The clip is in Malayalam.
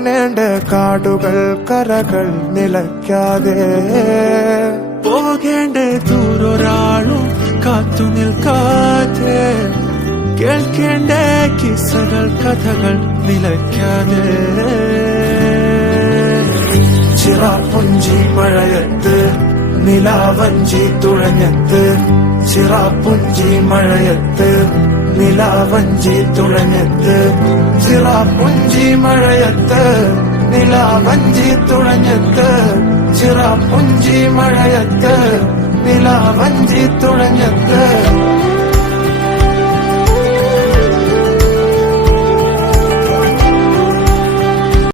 കാണേണ്ട കാടുകൾ കരകൾ നിലയ്ക്കാതെ പോകേണ്ട ദൂരൊരാളും കാത്തു നിൽക്കാതെ കേൾക്കേണ്ട കിസ്സകൾ കഥകൾ നിലയ്ക്കാതെ ചിറാപ്പുഞ്ചി മഴയത്ത് നിലാവഞ്ചി തുഴഞ്ഞത്ത് ചിറാപ്പുഞ്ചി മഴയത്ത് നിലാവഞ്ചി തുഴഞ്ഞത്ത് ചിറാപ്പുഞ്ചി മഴയത്ത് നിലാവഞ്ചി തുഴഞ്ഞത്ത് ചിറാപ്പുഞ്ചി മഴയത്ത് നിലാവഞ്ചി തുഴഞ്ഞത്ത്